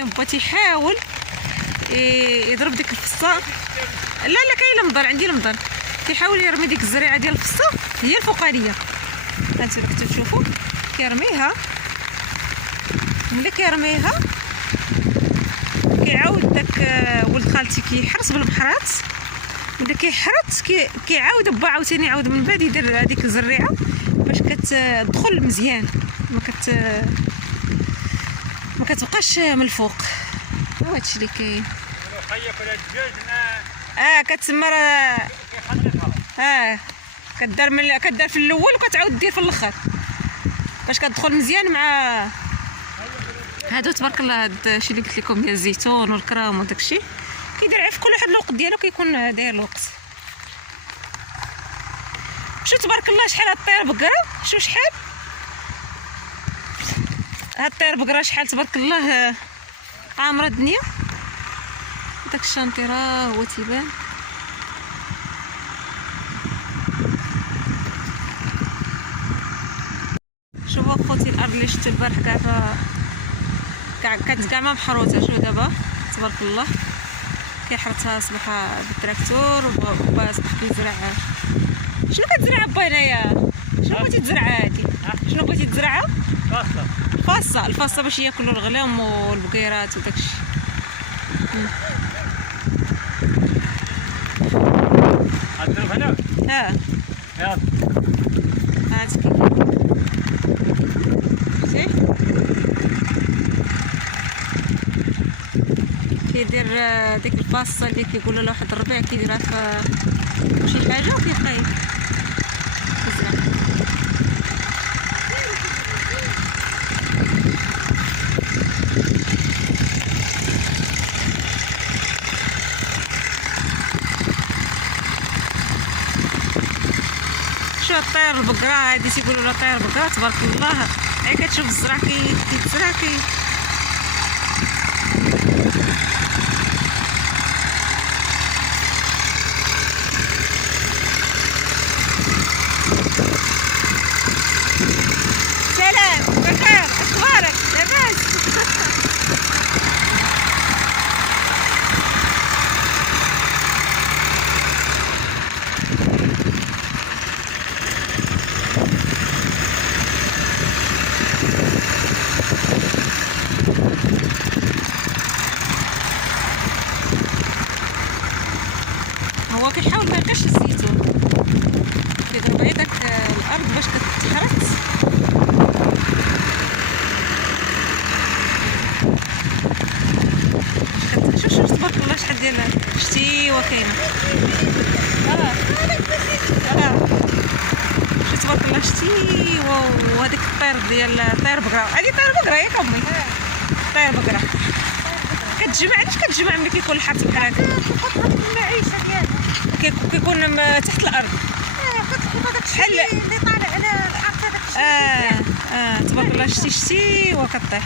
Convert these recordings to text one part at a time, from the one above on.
المهم با تيحاول يضرب ديك الفصه. لا كاين المضر، عندي المضر. كيحاول يرمي ديك الزريعه ديال الفصه هي الفوقانيه. هانتوما كنتو تشوفوا كيرميها. ملي كيرميها كيعاود داك ولد خالتي كيحرس بالمحرات. ملي كيحرط كيعاود با عاوتاني يعاود من بعد يدير هذيك الزريعه باش كتدخل مزيان، ما كتبقاش من الفوق. هادشي اللي كاين. كتسمى كدار في الاول وكتعاود دير في الاخر باش كتدخل مزيان مع هادو. تبارك الله هادشي اللي قلت لكم ديال الزيتون والكرام وداكشي كيدير في كل واحد الوقت ديالو كيكون داير الوقت. شو تبارك الله شحال هاد الطير بقره، شو شحال هاد الطير بقره، شحال تبارك الله عامره الدنيا. داك الشانطي راه هو تيبان. شوفوا خوتي الارض اللي شفت البارح كانت كاع ما محروته. شوف دابا تبارك الله كيحرثها اصبح بالتراكتور وصبح كيزرع. شنو كتزرع با هنايا؟ شنو بغيتي تزرع هادي؟ شنو بغيتي تزرعها؟ الفاصه باش ياكلوا الغلام والبقيرات وداكشي. غنضرب هنا. يلا هاتي كيدير ديك الباصه اللي كيقولوا لها واحد الربيع كيديرها في شي حاجه وكيبقى يزرع. شو الطير البقره هادي تيقولوا لها طير بقره تبارك الله. كتشوف الزرع كيتزرع سلام بخير اخبارك لاباس؟ هو كيحاول ما يلقاش الزيتون، كيضرب عليه داك الارض باش كتحرث. شوف تبارك الله شحال ديال الشتيوه كاينه. شوف تبارك الله شتيوه. وهذيك الطير ديال طير بقره، هذه طير بقره ياك امي؟ طير بقره كتجمع. علاش كتجمع ملي كيكون الحرث بحال هكا؟ المعيشه ديالها كيكون تحت الارض بحال اللي طالع على الارض هذاك تبارك الله. شتيوه كطيح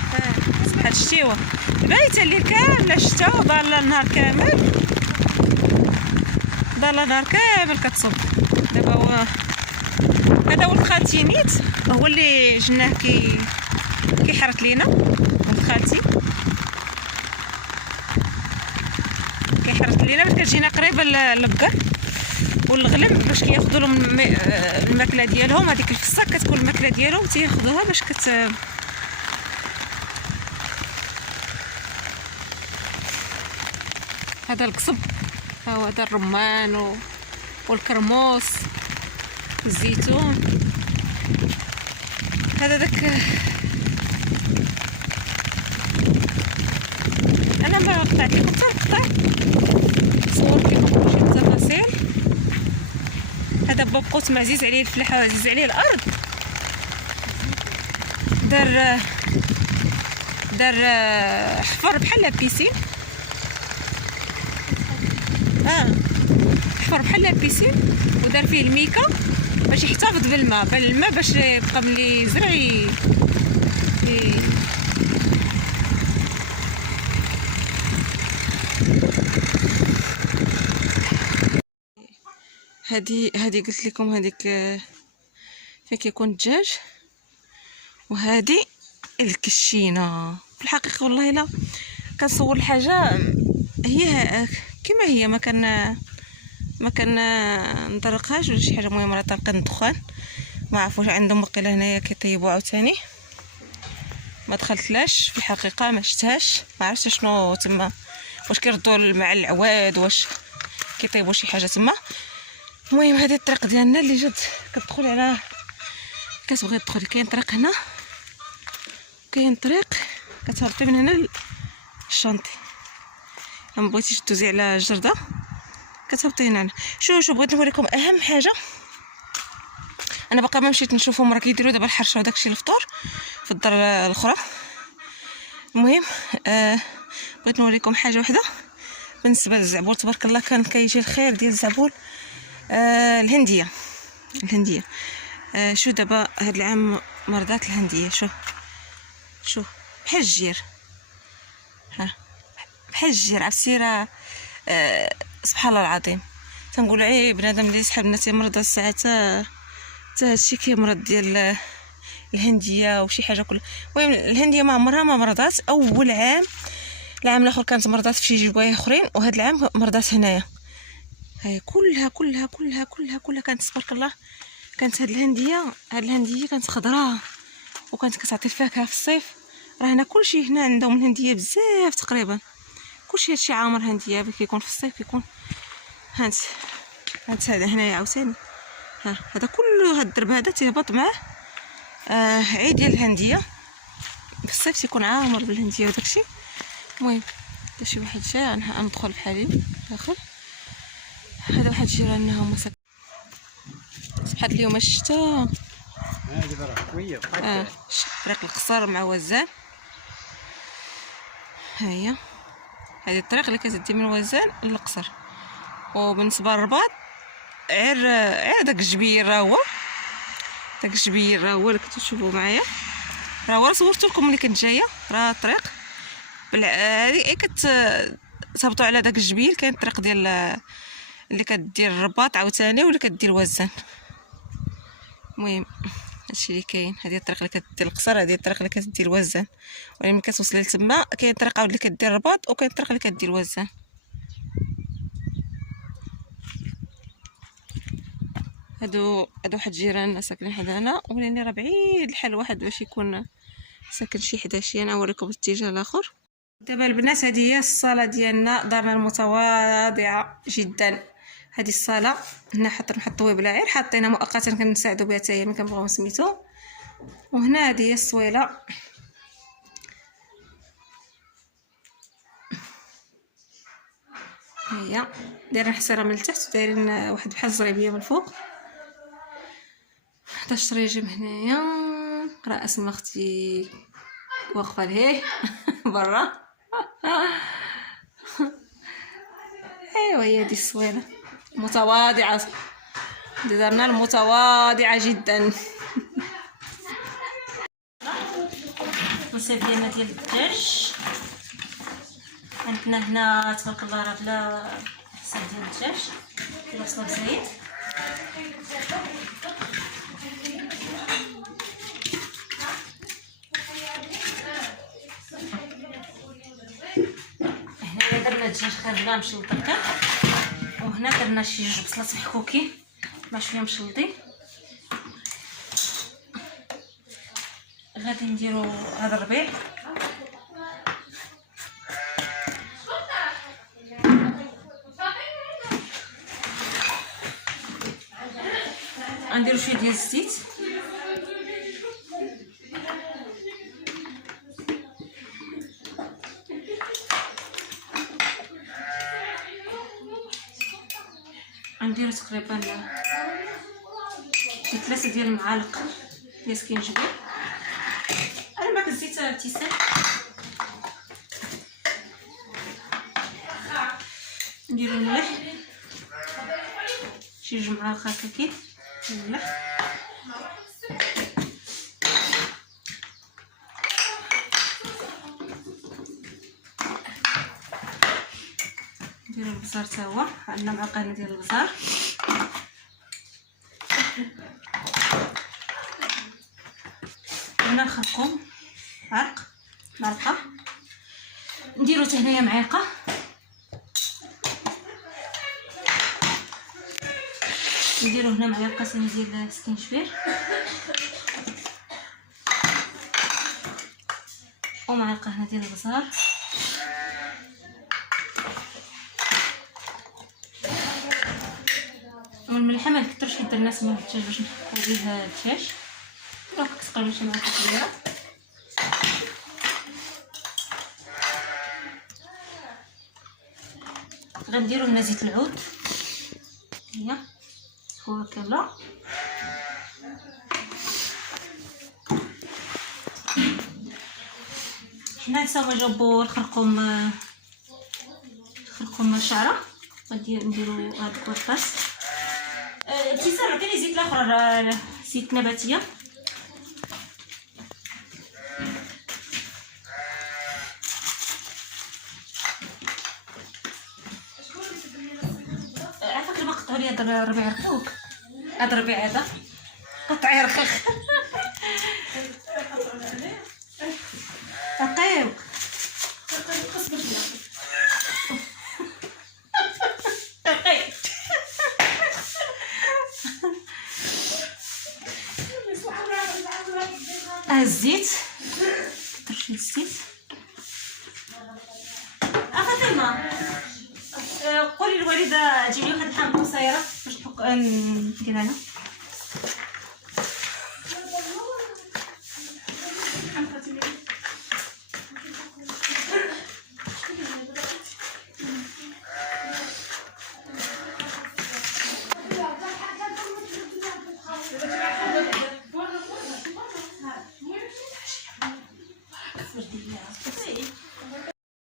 بحال الشتيوه بايته اللي كامله شتا وضاله النهار كامل. ضاله نهار كامل كتصب. دابا هو هذا ولد خالتي نيت هو اللي جناه كيحرث لينا. ولد خالتي كيحرث لينا باش كتجينا قريبه للبقر والغنم باش كياخذوا لهم الماكله ديالهم. هذيك الفصه كتكون الماكله ديالهم تياخذوها باش هذا القصب، ها هو هذا الرمان والكرموس والزيتون. هذا داك انا ما قطعت لكم حتى القطع، صورت لكم شي تفاصيل. هذا باب قوت عزيز عليه الفلاحه وعزيز عليه الارض. دار حفر بحال بيسين. حفر بحال بيسين ودار فيه الميكا باش يحتفظ بالماء باش يبقى ملي يزرع هذه قلت لكم هذيك فين كيكون الدجاج. وهذه الكشينه في الحقيقه والله لا كنصور الحاجه هي كما هي، ما كان نطرقهاش ولا شي حاجه. المهم راه طرقت الدخان، ما عرفوش عندهم وقيله هنايا كيطيبوا عاوتاني. ما دخلتلاش في الحقيقه، ما شفتهاش، ما عرفتش شنو تما، واش كيردوا مع العواد، واش كيطيبوا شي حاجه تما. المهم هذه الطريق ديالنا اللي جد كتدخل على كتبغي تدخل. كاين طريق هنا، كاين طريق كتهبطي من هنا للشانطي. لما بغيتيش دوزي على الجرده كتهبطي هنا. شو بغيت نوريكم اهم حاجه. انا باقا ما مشيت نشوفهم راه كيديروا دابا الحرشه وداكشي الفطور في الدار الاخرى. المهم بغيت نوريكم حاجه وحده بالنسبه للزعبول. تبارك الله كان كيجي الخير ديال الزعبول. الهنديه شو دابا هاد العام مرضات الهنديه. شو بحال الجير، ها بحال الجير. عرفتي راه سبحان الله العظيم. تنقول بنادم اللي يسحب الناس يمرض الساعه حتى هادشي كيمرض ديال الهنديه وشي حاجه كل. المهم الهنديه ما عمرها ما مرضات. اول عام، العام الاخر كانت مرضات في شي جوايه اخرين، وهاد العام مرضات هنايا. هي كلها كانت تبارك الله. كانت هاد الهنديه كانت خضراء وكانت كتعطي الفاكهه في الصيف. راه هنا كلشي هنا عندهم الهنديه بزاف تقريبا. كلشي هادشي عامر هنديه كيكون في الصيف كيكون. هانت هذا هنايا عاوتاني. هذا كله هاد الدرب هذا تيهبط معاه عيد ديال الهنديه في الصيف تيكون عامر بالهنديه وداكشي. المهم حتى شي واحد جا ندخل بحالي داخل. هذا واحد جيراننا هما ساكن. صبحت اليوم الشتا. هذه راه شويه طريق القصر مع وزان. هي هذه الطريق اللي كتدي من وزان للقصر. وبالنسبه للرباط عير داك الجبير، راه هو داك الجبير، راه هو اللي كتشوفوا معايا. راه هو صورت لكم ملي كنت جايه. راه الطريق هذه تهبطوا على داك الجبيل. كاين الطريق ديال اللي كدير الرباط عاوتاني واللي كدير وزان. المهم هادشي اللي كاين. هذه الطريق اللي كدير القصر، هذه الطريق اللي كتدير الوزان. ولكن ملي كتوصلي لتما كاين طريقه اللي كدير الرباط وكاين الطريق اللي كدير الوزان. هادو واحد جيراننا ساكنين حدانا، ولاني راه بعيد الحال واحد باش يكون ساكن شي حداشي. انا نوريكم الاتجاه الاخر. دابا البنات هذه هي الصاله ديالنا، دارنا المتواضعه جدا. هذه الصاله هنا نحطوا بلا عير، حاطينها مؤقتا كنساعدوا بها حتى هي ملي كنبغيو سميتو. وهنا هذه هي الصويله. هي دايرين حصيره من التحت ودايرين واحد بحال الزريبيه من الفوق. هذا الشريجم هنايا. راه اسم اختي واقفه لهيه برا. ايوا هي هذه الصويله متواضعه. دارنا المتواضعه جدا. الكوسه ديالنا ديال الدجاج عندنا هنا تبارك الله. راه بلا حساب ديال الدجاج بلا صوص زيت. هنا درنا الدجاج خارجه مشلطه، وهنا درنا شي جوج بصلات محكوكين مع شويه مشلطين. غادي نديرو هذا الربيع. غنديرو شويه ديال الزيت. غنديرو تقريبا 3 ديال المعالق ديال سكينجبير. انا ما كنزيت ابتسام. نديرو الملح شي 2 معالق خفيفين الملح. نديرو البزار حتى هو. عندنا معلقه ديال البزار. هنا الخرقوم معلقه. نديرو حتى هنايا معلقه، نديرو هنا معلقه ثاني ديال سكينجبير ومعلقه هنا ديال البزار، والملحه ما نكثرش حيت الناس ما الدجاج باش نحكو بيه الدجاج، دونك تقريبا شي معلقه كبيره. غنديرو هنا زيت العود، هي هو كامله، حنا نساو نجاوبو الخرقوم الشعره، نديرو هاد الكواطاس. ابتسام عطيني زيت الاخر، زيت نباتيه. عافاك لما قطعوا لي هاد الربيع رقوق، هاد الربيع هذا قطعي رقيق رقيق الزيت، درت الزيت. فاطمه قولي للوالده جيبي لي واحد الحامض قصيره باش ندير انا.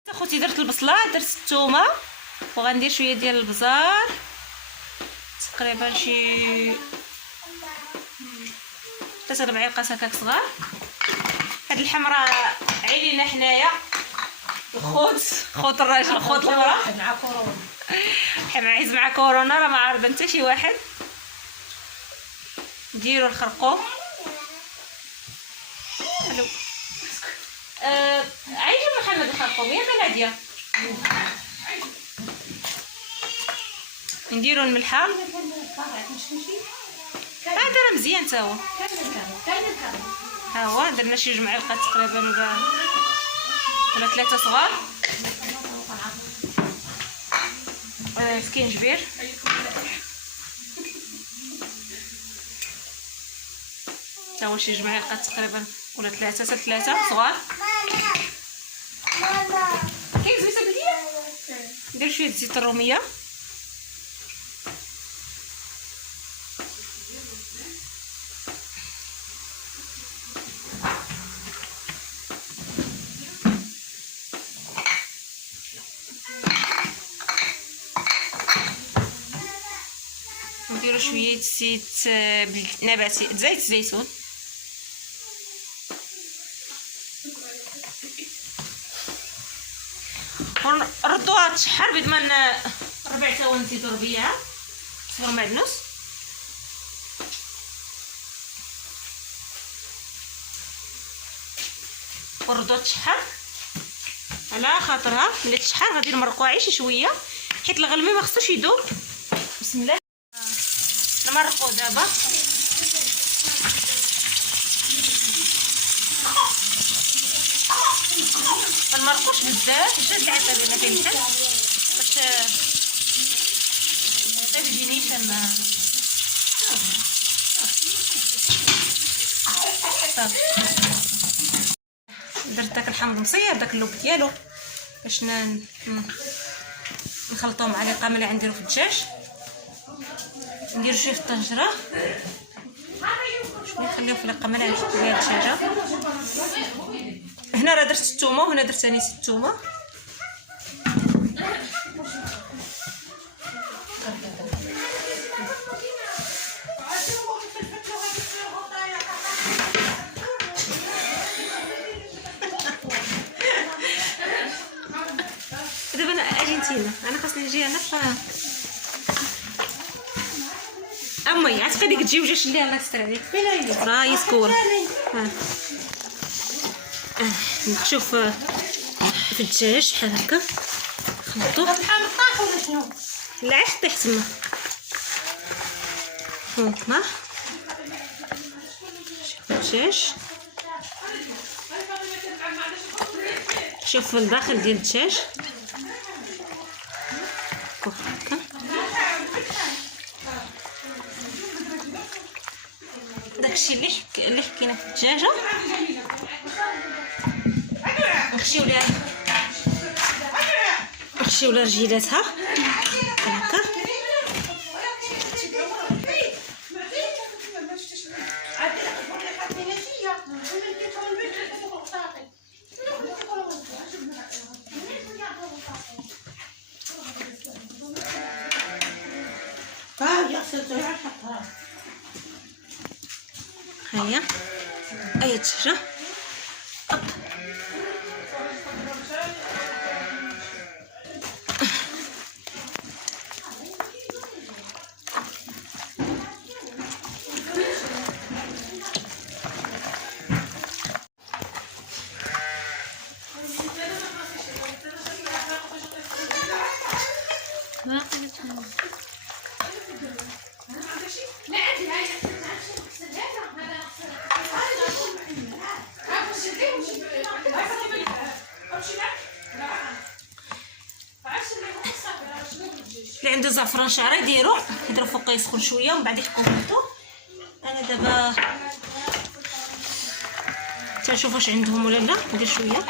اخوتي درت البصله، درت الثومه، وغندير شويه ديال البزار، تقريبا شي 3 معالق هكاك صغار. هاد الحمراء عيلينا حنايا خوت الراجل خوت المراه مع كورونا، حمايز مع كورونا راه ما عارضه حتى شي واحد. نديرو الخرقوم. الو عايشه محمد الخرقوم يا بلاديا. نديرو الملحه، هذا راه مزيان تا هو، ها هو درنا شي 2 معالق تقريبا ولا 3 صغار. سكينجبير، تا هو شي 2 معالق تقريبا ولا 3 صغار. كاين زويته بلديه. ندير شويه زيت الروميه، نديرو شويه زيت نباتي، زيت الزيتون، ونردوها تشحر بيد ما ربع تا نزيدو ربيعه صفر معدنوس. ونردوها تشحر على خاطرها، ملي تشحر غادي نمرقوها شي شويه حيت الغلمي ما خصوش يذوب. بسم الله نمرقو دابا. منمرقوش بزاف باش العسل اللي فيه الحل باش ما تجينيش صافي. درت داك الحامض مصياب داك اللوب ديالو باش نخلطوه مع لي قامه اللي غنديرو في الدجاج. نديرو شويه في الطنجره، شويه نخليو في القامه اللي غنحط بها الدجاجه. هنا راه درت الثومه وهنا درت ثاني الثومه. دابا انا اجي نتينا، انا خاصني نجي انا ف امي عتقي ديك تجي وجا شليها الله يستر عليك راه يسكور. نشوف في الدجاج بحال هكا خلطوه بحال الطاح ولا شنو؟ لا عاد طيح تما فهمتنا. الدجاج شوف الداخل ديال الدجاج هكا داكشي اللي حكينا في الدجاجه نخشيو لها رجيلاتها هكا. هيا اي دجاجه اللي عنده زعفران شعري يديرو يضرب فوق يسخن شويه ومن بعد يحكم بوحدو. انا دابا تنشوف واش عندهم ولا لا، ندير شويه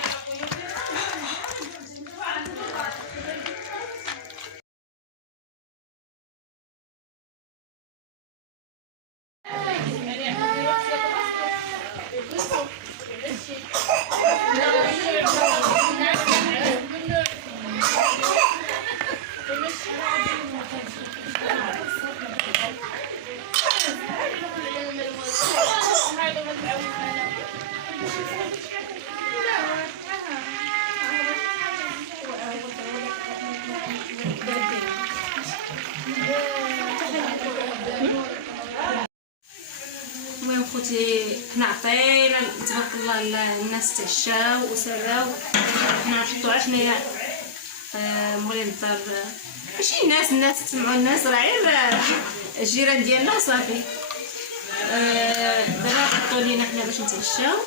المهم خوتي حنا عطينا تبارك الله الناس تعشاو وسراو. حنا نحطو حنايا مولين الدار ماشي الناس تسمعوا الناس راه غير الجيران ديالنا وصافي. دابا حطوا لينا حنا باش نتعشاو.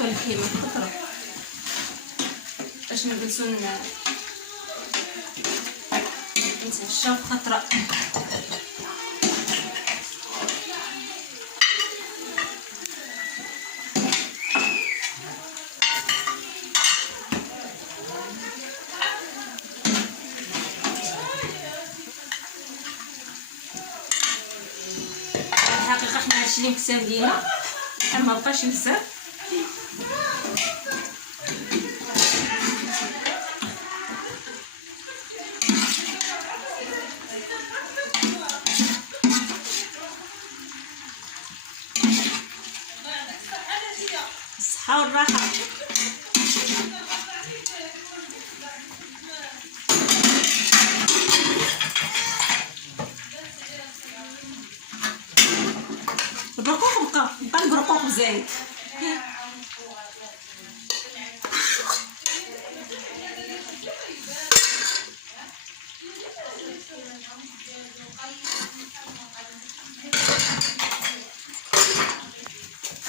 الخيمة خطرة باش نجلسو نتعشاو خطرة. الحقيقة حنا هادشي اللي مكتاب لينا ما بقاش بزاف. الصحة والراحة. البرقوق بقى البرقوق زايد.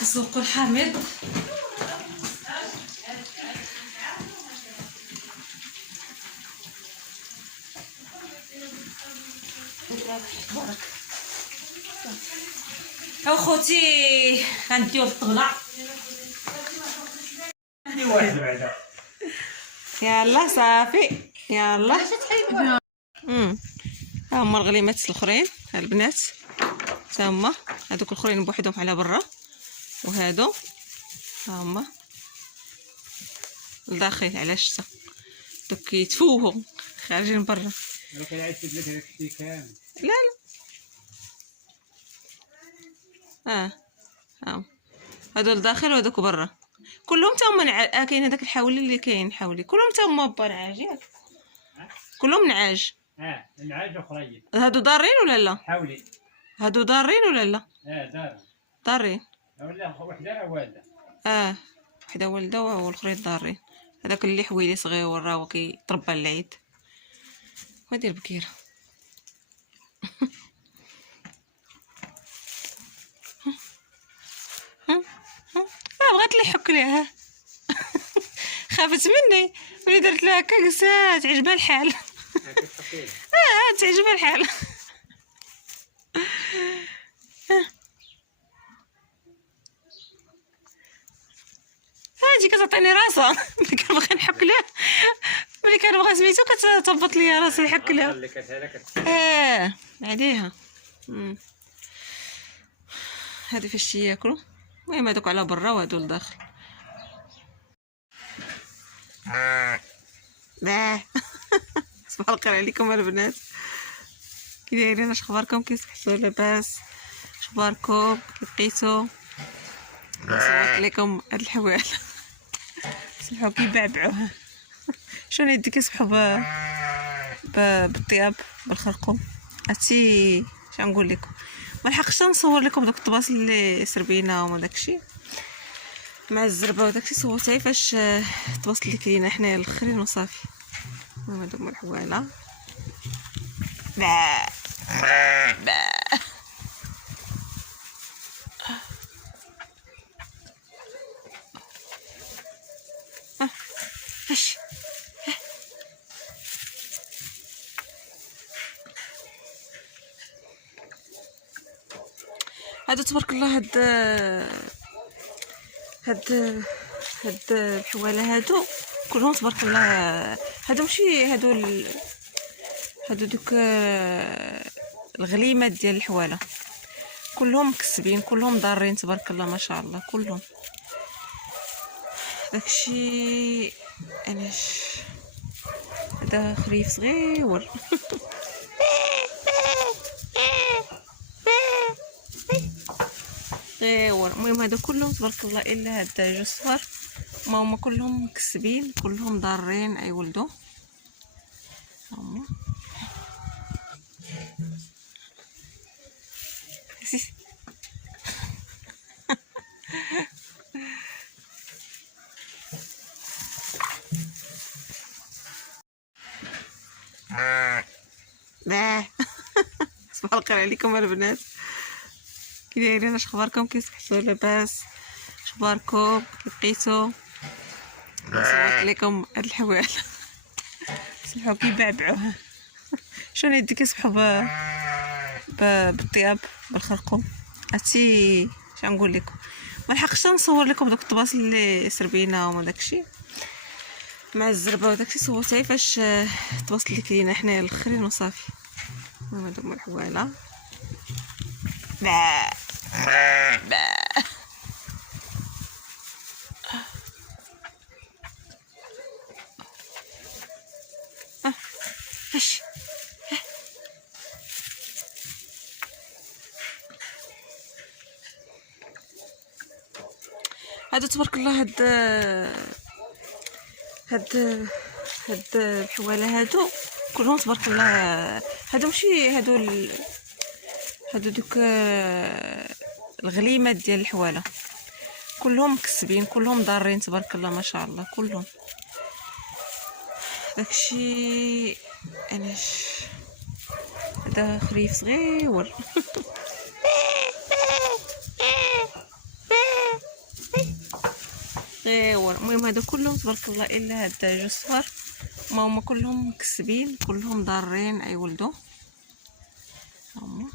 السوق الحامض اخوتي غنديو الطبله. هادي واحد بعدا يلا صافي يلا. ها هما الغليمات الاخرين البنات تا هما هذوك الاخرين بوحدهم على برا وهادو ها هما الداخل على الشتا دوك كيتفوهوا خارجين برا. لو كان عايز تدلك هذاك الشيء كامل. لا هادو لداخل وهادوك برا كلهم تما كاين هذاك الحاولي اللي كاين حولي كلهم تما با نعاج ياك كلهم نعاج. نعاج اخرين. هادو ضارين ولا لا؟ حاولي. هادو ضارين ولا لا؟ ضارين. ولا وحده والده. وحده والده والاخرين ضارين. هذاك اللي حويلي صغير راه كيتربى العيد. وهادي البكيره. بغات لي حك ليها. خافت مني ملي درت لها هكا قسات عجبها الحال. تعجبها الحال. هادي كتعطيني راسها ملي كنبغي نحك لها ملي كنبغي سميتو كتهبط ليا راسي نحك لها. عاديها. هادي فاش تياكلوا. المهم هادوك على برا وهادو لداخل. صباح الخير عليكم البنات، كي دايرين؟ اش اخباركم؟ كيصحصوا؟ لاباس؟ اخباركم؟ كي بقيتوا؟ صورت لكم هاد الحوال صبحوا كيبعبعوها. شنو يدي كيصبحوا بالطياب بالخرقوم. هادشي شنقول لكم، ما لحقتش نصور لكم دوك الطباصل اللي سربيناهم وداكشي مع الزربه وداكشي. صورتها فاش الطباصل اللي كاينه حنايا الاخرين وصافي. المهم هادو هما الحواله. فاش هادو تبارك الله. هاد الحواله هادو كلهم تبارك الله. هادو ماشي هادو دوك الغليمات ديال الحواله كلهم مكسبين كلهم ضارين تبارك الله ما شاء الله كلهم. داكشي علاش هذا خريف صغير. المهم هادو كلهم تبارك الله الا هاد جوج صفار ما هما كلهم مكسبين كلهم ضارين. اي ولدو هما صباح الخير عليكم البنات، كي دايرين؟ اش اخباركم؟ كيصحصوا؟ لاباس؟ اخباركم؟ كي بقيتوا؟ صورت لكم هاد الحوال صبحوا كيبعبعوها. شنو يدي كيصبحوا بالطياب بالخرقوم. هادشي شنقول لكم، ما لحقتش نصور لكم دوك الطباصل اللي سربيناهم وداكشي مع الزربه وداكشي. صورتها فاش الطباصل اللي كاينه حنايا الاخرين وصافي. المهم هادو هما الحواله. فاش هادو تبارك الله. هاد الحواله هادو كلهم تبارك الله. هادو ماشي هادو دوك الغليمات ديال الحواله كلهم مكسبين كلهم ضارين تبارك الله ما شاء الله كلهم. داكشي علاش هذا خريف صغير. المهم هادو كلهم تبارك الله الا هاد جوج صفار ما هما كلهم مكسبين كلهم ضارين. اي ولدو هما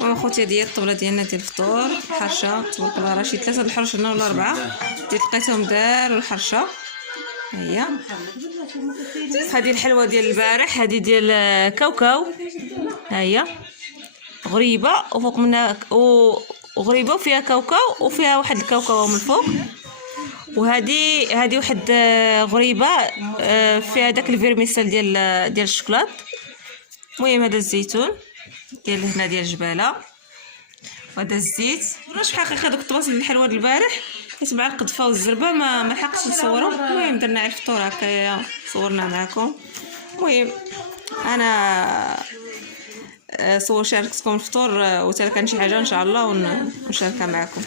واخوتي ديال الطبله ديالنا ديال الفطور الحرشه تبارك الله. راه شي 3 الحرش هنا ولا 4 اللي لقيتهم داروا الحرشه. هي هذه الحلوه ديال البارح، هذه ديال كاوكاو، ها هي غريبه وفوق منها وغريبه وفيها كاوكاو وفيها واحد الكاوكاو من الفوق. وهذه واحد غريبه فيها داك الفيرميسال ديال الشوكولات. المهم هذا الزيتون ديال هنا ديال الجباله، وهذا الزيت. واش في الحقيقه دوك الطباس الحلوه ديال البارح حيت مع القدفه والزربه ما لحقتش نصورهم. المهم درنا على الفطور هكايا صورنا معكم. المهم انا شاركتكم الفطور وتا كان شي حاجه ان شاء الله ونشاركها معكم.